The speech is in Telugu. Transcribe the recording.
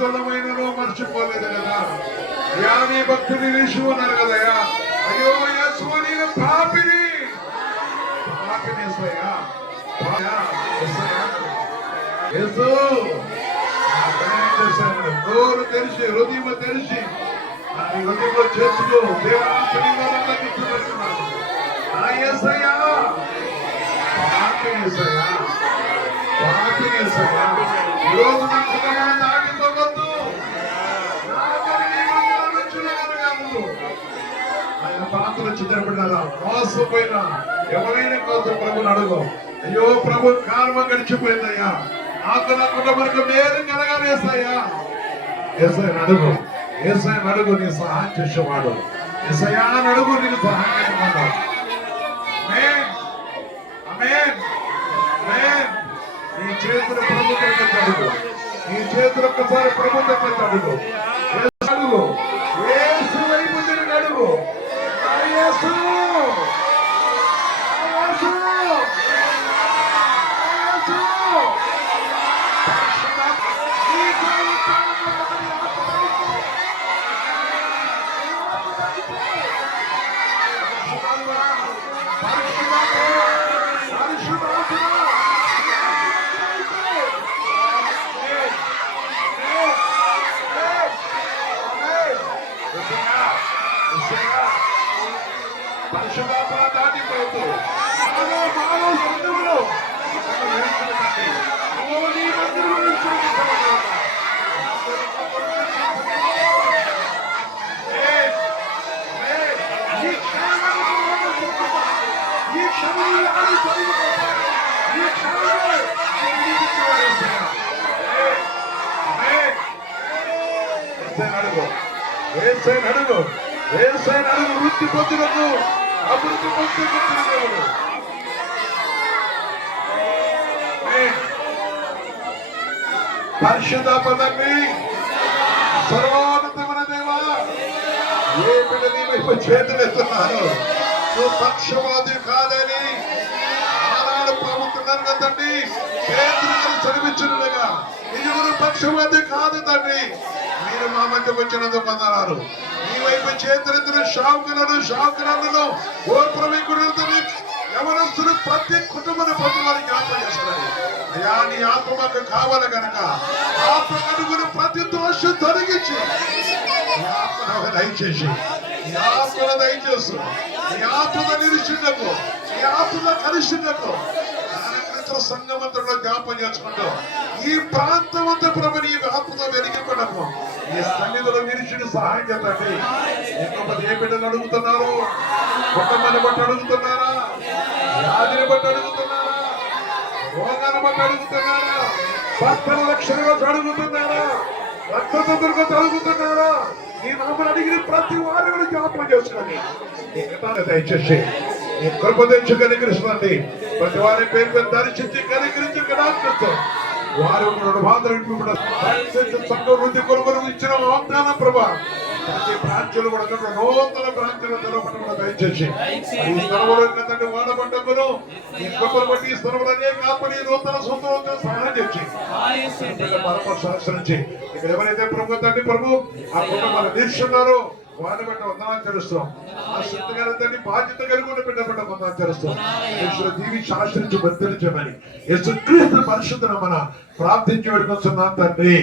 తులమైనను మర్చిపోలేదు కదా. నీ భక్తులు నిలిచి ఉన్నారు కదయ్యా. అయ్యో యేసు నేను పాపిని యేసయ్యా. యేసు నోరు తెరిచి హృదయం తెరిచి హృదయంలో చేతులు దేవాలయంలో యేసయ్యా ఈరోజు దాటిపోవద్దు. ఆయన పాత్రలు చిత్రపడ్డారా మోసపోయిన ఎవరైనా కోసం ప్రభుని అడుగు. అయ్యో ప్రభు కాలం గడిచిపోయిందయ్యా, నాకు నా కుటుంబానికి మేలు కలగాలి యేసయ్యా. యేసయ్యను అడుగు, యేసయ్యను అడుగు, నీ సహాయం చేసేవాడు. యేసయ్యా అడుగు, నీకు సహాయం చేసేవాడు. నీ చేతుల ప్రభుత్వం అడుగు, నీ చేతులు ఒక్కసారి ప్రభుత్వం అడుగు. అడుగు యేసు వైపు తిరిగి అడుగు. యేసు పరిశుభాత్మ దాటిపోతూ అడుగు వృత్తి పొందులకు అభివృద్ధి పొందుకు. పరిశుద్ధ పదవి సర్వోన్నతమైన దేవా, ఏ బిడ్డ నీ వైపు చేతులెత్తున్నాను, నువ్వు పక్షవాది కాదని ఆనాడు ప్రభుత్వం తండ్రి చేతులు చదివించుగా. ఇది పక్షవాది కాదు తండ్రి, మీరు మా మధ్యకు వచ్చినందుకు వందనాలు. నీ వైపు చేతులెత్తున షావుకులను ఓర్ప్రవీకులను యవనస్తులు ప్రతి కుటుంబాన్ని ప్రతి వారికి ఆత్మ చేస్తున్నారు. అయ్యా నీ ఆత్మ మాకు కావాలి కనుక ఆత్మ కనుగొని ప్రతి దోషం తొలగించి ఆత్మ దయచేసి దయచేస్తూ ఈ ఆత్మ నిరీక్షకు ఈ ఆత్మ కలిసినకు సంఘమంతలో జ్ఞాపం చేసుకుంటూ ఈ ప్రాంతం అంతా ప్రభు నీ ఆత్మతో వెలిగిపోవడము ఈ సన్నిధిలో నిరీక్షను సహాయం చేతండి. ఏ బిడ్డలు అడుగుతున్నారు, కుటుంబాన్ని బట్టి అడుగుతున్నారా, వ్యాధిని బట్టి అడుగుతున్నారా, రోగాన్ని బట్టి అడుగుతున్నారా, భక్తుల లక్షణంగా అడుగుతున్నారా, రక్తతో అడుగుతున్నారా, నీ నామని అడిగిన ప్రతి వారిని కూడా జ్ఞాపకం చేసుకొని దయచేసి నీ కృప తెచ్చి కనికరిస్తుంది. ప్రతి వారి పేరు దర్శించి కనికరించి కడాక్షిస్తూ వారు బాధలు సంఘ వృద్ధి కొరకు ఇచ్చిన వాగ్దాన ప్రభా ప్రతి బ్రాంచులు కూడా నూతన బ్రాంచులు తెలవడం దయచేసి ఈ స్థలంలో తండ్రి వాడబడ్డను ఈ కృపను బట్టి ఈ స్థలంలోనే కాపని నూతన సొంత సహాయం చేసి పరమ శాస్త్రించి ఇక్కడ ఎవరైతే ప్రభు తండ్రి ప్రభు ఆ కుటుంబాలు తీర్చున్నారో వారిని బట్టి వందనాలు తెలుస్తాం. ఆ శక్తి గారి బాధ్యత కలిగి బిడ్డబడ్డ వందనాలు తెలుస్తాం. దీవించి ఆశ్రయించి వర్తించమని యేసుక్రీస్తు పరిశుద్ధ నామమున ప్రార్థించి వేడుకొస్తున్నాం తండ్రి.